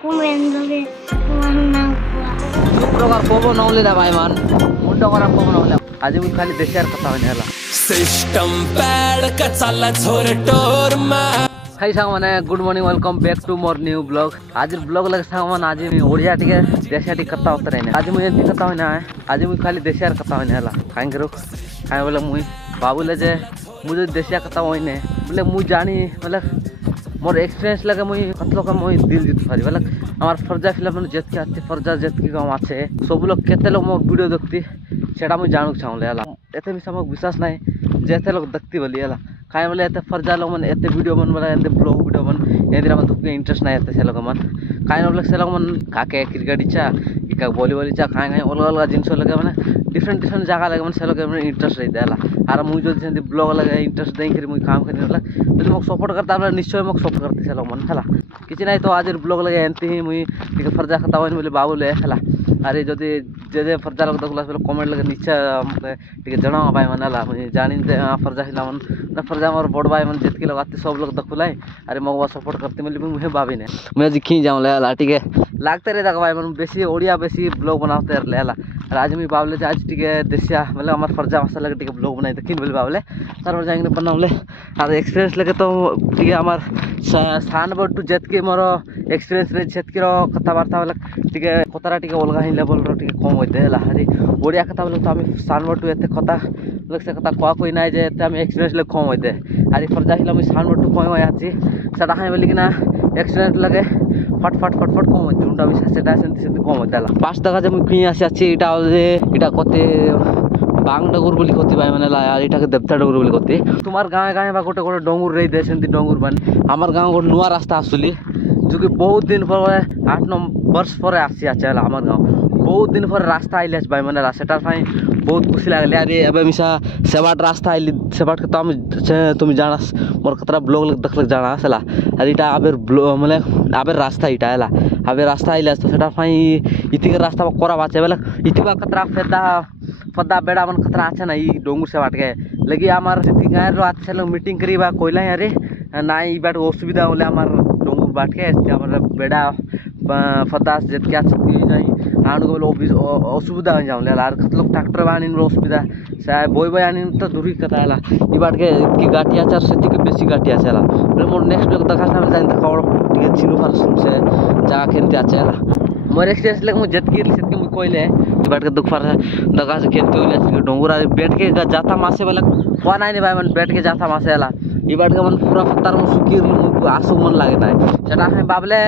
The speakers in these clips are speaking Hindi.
Kumendole kuanangwa. Progar pobo naule da bhai man. Mundo kara pobo naule. Aji mu khali desiyar kata hoine hala. System pad ka chala chhore tor ma. Hi सामने good morning welcome back to more new blog आज ब्लॉग लगे सामने आज ओडिया टिके देशिया टिके कथा होता रहने आज मुझे एंती कथा होने है आज मुझे खाली देशियार कथा होने हला काहे करो काहे बोले मुझे बाबूले जे मुझे देशिया कथा होने बोले मुझे जानी मतलब मोर एक्सपीरियंस लगे मुझे कतलो का मुझे दिल जीत पारी बोले हमार फर्जा फिल्म में जेत के आते फर्जा जेत के गांव आछे सब लोग केते लोग मोर वीडियो देखती सेटा मुझे जानू चाहूले हला एते भी समक विश्वास नहीं जेते लोग देखती बोली हला काय बोले एते फर्जा लोग मन एते वीडियो बन बोले एते ब्लॉग वीडियो बन एदिरा मन तुके इंटरेस्ट नहीं एते से लोग मन काय बोले से लोग मन काके क्रिकेट इच्छा इका वॉलीबॉल इच्छा काय काय अलग अलग जिंस लगे माने डिफरेंट डिफरेंट जगह लगे मन से लोग मन इंटरेस्ट रही देला आर मुझे जो सेंती ब्लॉग लगे इंटरेस्ट देई करी मुझे काम करी होला तो मक सपोर्ट करता हमरा निश्चय मक सपोर्ट करते से लोग मन हला किछि नहीं तो आज ब्लॉग लगे एंती ही मुझे टिके फर्जा खता होइन बोले बाबू ले हला अरे जदि जे फर्जा लोग देखला बोले कमेंट लगे नीचे मते टिके जणावा भाई मन हला मुझे जानि फर्जा हिला मन ना फर्जा मोर बड़ भाई मन जितके लोग आते सब लोग देखुलाई अरे मगवा सपोर्ट करते मिली मुझे भाभी ने मैं आज खी जाऊं ले हला टिके लागते रे भाई मन बेसी ओडिया बेसी ब्लॉग बनाते ले हला आज मी बाबले आज टिके देशिया मतलब हमार फर्जा भाषा लगे टिके ब्लॉग बनाई किन बोले बाबले सर जाएंगे बनावले और एक्सपीरियंस लगे तो टिके हमार स्थान बटू जेतके मोर एक्सपीरियंस रे जेतके कथाबार्ता वाला टिके कथारा टिके अलगा ही लेवल रो टिके कम होते हला अरे ओडिया कथा बोले तो हम स्थान बटू एते कथा लग से कथा कोई नाही जे एते हम एक्सपीरियंस ले कम होते अरे फर्जा हिला मी स्थान बटू कम होय आछि सदा हाय बोली कि ना एक्सपीरियंस लगे फट फट फट फट कम जुंडा भी सेटा सेंती सेंती कम होते हला पांच टाका जे मी किनी आछि इटा इटा कते बांग डगुर बोली कहती भाई मैंने ला यार इटा के देवता डगुर बोली कहती तुम्हार गाँव गाँव बा गोटे गोटे डंगुर रही दे सेंती डंगुर बन हमार गाँव गोटे नुआ रास्ता आसुली जो कि बहुत दिन पर 8-9 वर्ष पर आसी आछे हमार गाँव बहुत दिन पर रास्ता आइले भाई मैंने सेटार फाई बहुत खुशी लागले अरे एबे मिसा सेबाट रास्ता आइली सेबाट के तो हम तुम जानास मोर कतरा ब्लॉग देखलक जाना हला अरे इटा आबेर माने आबेर रास्ता इटा हला आबेर रास्ता आइले तो सेटार फाई इति के रास्ता करा बाचे बोले इति बा कतरा फेदा फदा बेड़ा मन खतरा आछे ना ई डोंगुर से बाटके लगी हमार जति गाय रो आछे लोग मीटिंग करीबा कोइला अरे नाई बाट असुविधा होले हमार डोंगुर बाटके हमार बेड़ा फदा जति क्या छति जाई आनु को असुविधा हो जाऊले आर खत लोग ट्रैक्टर बानिन रो असुविधा से बोय बोय आनिन तो दूरी कथा हला ई बाटके की गाटी आचार से के बेसी गाटी आछे हला मोर नेक्स्ट लोग दखा सामने जाइन देखा टिके चिनु फारसुन से जा खेनते आछे हला मोर एक्सपीरियंस लगे मु जतके सेतके मु कोइले बाट के दुख फार दगा से खेत के डोंगुरा बैठ के जाता मासे वाला कोआ नहीं भाई मन बैठ के जाता मासे वाला ई बाट के मन पूरा पत्थर में सुकीर आंसू मन लागे ना सेटा है बाबले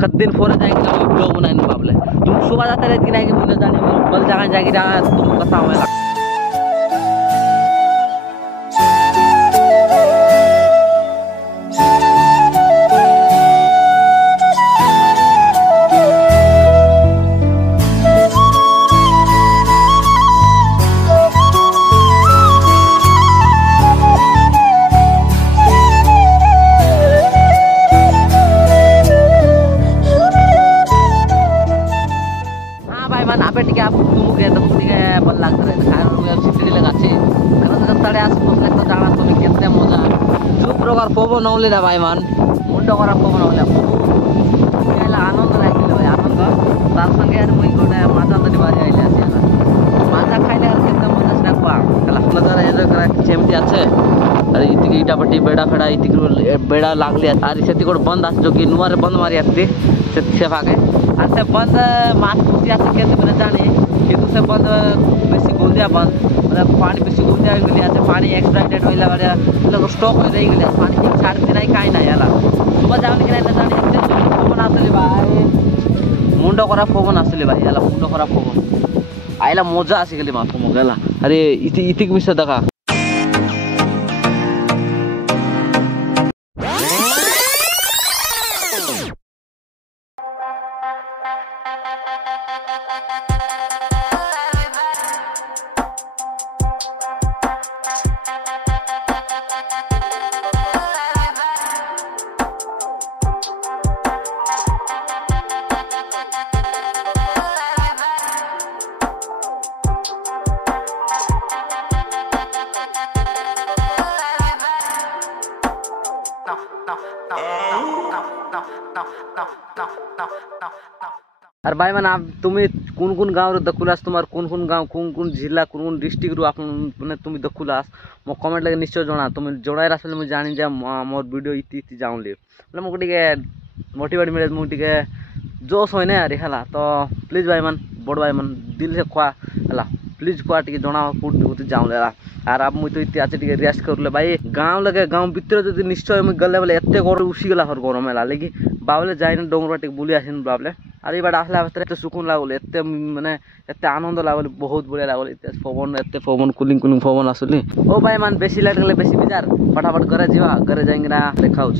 कद दिन फोरे जाएंगे तो ब्लॉग बनाए बाबले तुम सुबह जाते रहती नहीं कि मुझे जाने कल जगह जाएगी तुम कथा हुआ आप मुके तो मुके बल लागत रहे खान में सिटी लगाछे कारण तड़े आस बसले तो जाना तो केते मजा जो प्रकार पोबो नौले दा भाई मान मुंडो करा पोबो नौले केला आनंद लागिले भाई आनंद तार संगे यार मुई कोने माजा तरी बारी आइले आछे माजा खाइले यार केते मजा से नाकवा कला नजर एजो करा सेमती आछे अरे इतिकी इटा पट्टी बेड़ा फेड़ा इतिकी बेड़ा लागले आर सेति कोड बंद आछ जो कि नुआरे बंद मारी आछे से भागे आते बंद मास खुशी आते केते मैंने जाने किंतु से बंद बेसी गोंदिया बंद मतलब पानी बेसी गोंदिया गेली आते पानी एक्सपायर्ड होइला वाला लोग स्टॉक हो रही गेली पानी ठीक छाड़ दे नहीं काई नाही हला सुबह जावन के नहीं जाने फोन आसले भाई मुंडो करा फोन आसले भाई हला मुंडो करा फोन आइला मजा आसी गेली माथो मगला अरे इतिक मिसे दका আর ভাই মানে তুমি কোন কোন গাঁৱৰ দেখুলাস তোমার কোন কোন গাঁও কোন জিলা কোন ডিস্ট্রিক্ট মানে তুমি দেখুলাস মো কমেন্ট লাগে নিশ্চয় জনা তুমি জনাই আসলে ମୁଁ জানি যে মোর ভিডিও ইতি ইতি যাউলি বলে মোক টিকে মোটিভেট মিলে ମୁଁ টিকে जोश হয় না আরে হেলা তো প্লিজ ভাই মান বড় ভাই মান দিল से খুয়া হেলা प्लीज खुआ टी जना फुट होती जाऊँ आर अब मुझे तो इतने आज टी रेस्ट कर भाई गाँव लगे गाँव भितर जो निश्चय मुझे गले बोले एत गरम उसी गला हर गरम है लेकिन बाबले जाए ना डोंगर टी बुली आस बाबले और ये आसला एत सुकुन लगल एत मानने एत आनंद लगल बहुत बढ़िया लगल पवन एत पवन कुलिंग कुलिंग पवन आसली ओ भाई मान बेसी लाइट गले बेसी बिजार फटाफट घरे जा घरे जाइना देखा